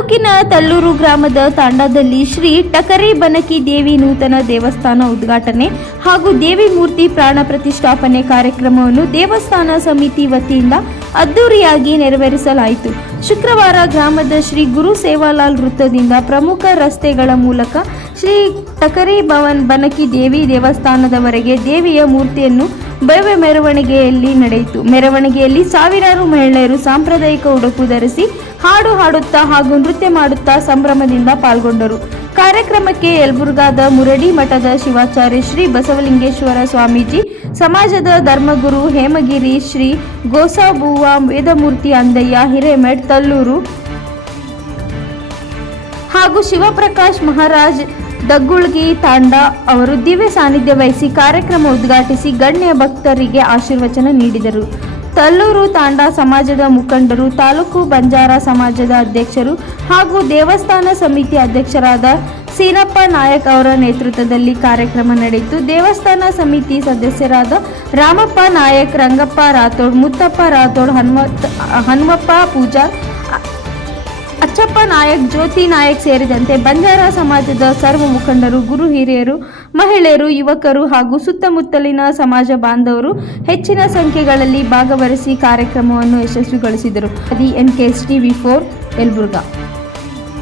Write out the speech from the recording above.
ತಾಲೂಕಿನ ತಲ್ಲೂರು ಗ್ರಾಮದ ತಾಂಡಾದಲ್ಲಿ ಶ್ರೀ ಟಕರಿ ಬನಕಿ ದೇವಿ ನೂತನ ದೇವಸ್ಥಾನ ಉದ್ಘಾಟನೆ ಹಾಗೂ ದೇವಿ ಮೂರ್ತಿ ಪ್ರಾಣ ಪ್ರತಿಷ್ಠಾಪನೆ ಕಾರ್ಯಕ್ರಮವನ್ನು ದೇವಸ್ಥಾನ ಸಮಿತಿ ವತಿಯಿಂದ ಅದ್ದೂರಿಯಾಗಿ ನೆರವೇರಿಸಲಾಯಿತು. ಶುಕ್ರವಾರ ಗ್ರಾಮದ ಶ್ರೀ ಗುರು ಸೇವಾಲಾಲ್ ವೃತ್ತದಿಂದ ಪ್ರಮುಖ ರಸ್ತೆಗಳ ಮೂಲಕ ಶ್ರೀ ಟಕರಿ ಬನಕಿ ದೇವಿ ದೇವಸ್ಥಾನದವರೆಗೆ ದೇವಿಯ ಮೂರ್ತಿಯನ್ನು ಭವ್ಯ ಮೆರವಣಿಗೆಯಲ್ಲಿ ನಡೆಯಿತು. ಮೆರವಣಿಗೆಯಲ್ಲಿ ಸಾವಿರಾರು ಮಹಿಳೆಯರು ಸಾಂಪ್ರದಾಯಿಕ ಉಡುಪು ಧರಿಸಿ ಹಾಡು ಹಾಡುತ್ತಾ ಹಾಗೂ ನೃತ್ಯ ಮಾಡುತ್ತಾ ಸಂಭ್ರಮದಿಂದ ಪಾಲ್ಗೊಂಡರು. ಕಾರ್ಯಕ್ರಮಕ್ಕೆ ಯಲಬುರ್ಗಾದ ಮುರಡಿ ಮಠದ ಶಿವಾಚಾರ್ಯ ಶ್ರೀ ಬಸವಲಿಂಗೇಶ್ವರ ಸ್ವಾಮೀಜಿ, ಸಮಾಜದ ಧರ್ಮಗುರು ಹೇಮಗಿರಿ ಶ್ರೀ ಗೋಸಾಬುವ, ವೇದಮೂರ್ತಿ ಅಂದಯ್ಯ ಹಿರೇಮಠ್ ತಲ್ಲೂರು ಹಾಗೂ ಶಿವಪ್ರಕಾಶ್ ಮಹಾರಾಜ್ ದಗ್ಗುಳ್ಗಿ ತಾಂಡ ಅವರು ದಿವ್ಯ ಸಾನ್ನಿಧ್ಯ ವಹಿಸಿ ಕಾರ್ಯಕ್ರಮ ಉದ್ಘಾಟಿಸಿ ಗಣ್ಯ ಭಕ್ತರಿಗೆ ಆಶೀರ್ವಚನ ನೀಡಿದರು. ತಲ್ಲೂರು ತಾಂಡ ಸಮಾಜದ ಮುಖಂಡರು, ತಾಲೂಕು ಬಂಜಾರ ಸಮಾಜದ ಅಧ್ಯಕ್ಷರು ಹಾಗೂ ದೇವಸ್ಥಾನ ಸಮಿತಿ ಅಧ್ಯಕ್ಷರಾದ ಸೀನಪ್ಪ ನಾಯಕ್ ಅವರ ನೇತೃತ್ವದಲ್ಲಿ ಕಾರ್ಯಕ್ರಮ ನಡೆಯಿತು. ದೇವಸ್ಥಾನ ಸಮಿತಿ ಸದಸ್ಯರಾದ ರಾಮಪ್ಪ ನಾಯಕ್, ರಂಗಪ್ಪ ರಾಥೋಡ್, ಮುತ್ತಪ್ಪ ರಾಥೋಡ್, ಹನುಮಪ್ಪ ಪೂಜಾರ್, ಅಚ್ಚಪ್ಪ ನಾಯಕ್, ಜ್ಯೋತಿ ನಾಯಕ್ ಸೇರಿದಂತೆ ಬಂಜಾರ ಸಮಾಜದ ಸರ್ವ ಮುಖಂಡರು, ಗುರು ಹಿರಿಯರು, ಮಹಿಳೆಯರು, ಯುವಕರು ಹಾಗೂ ಸುತ್ತಮುತ್ತಲಿನ ಸಮಾಜ ಬಾಂಧವರು ಹೆಚ್ಚಿನ ಸಂಖ್ಯೆಗಳಲ್ಲಿ ಭಾಗವಹಿಸಿ ಕಾರ್ಯಕ್ರಮವನ್ನು ಯಶಸ್ವಿಗೊಳಿಸಿದರು. NKSTV4 ಯಲಬುರ್ಗಾ.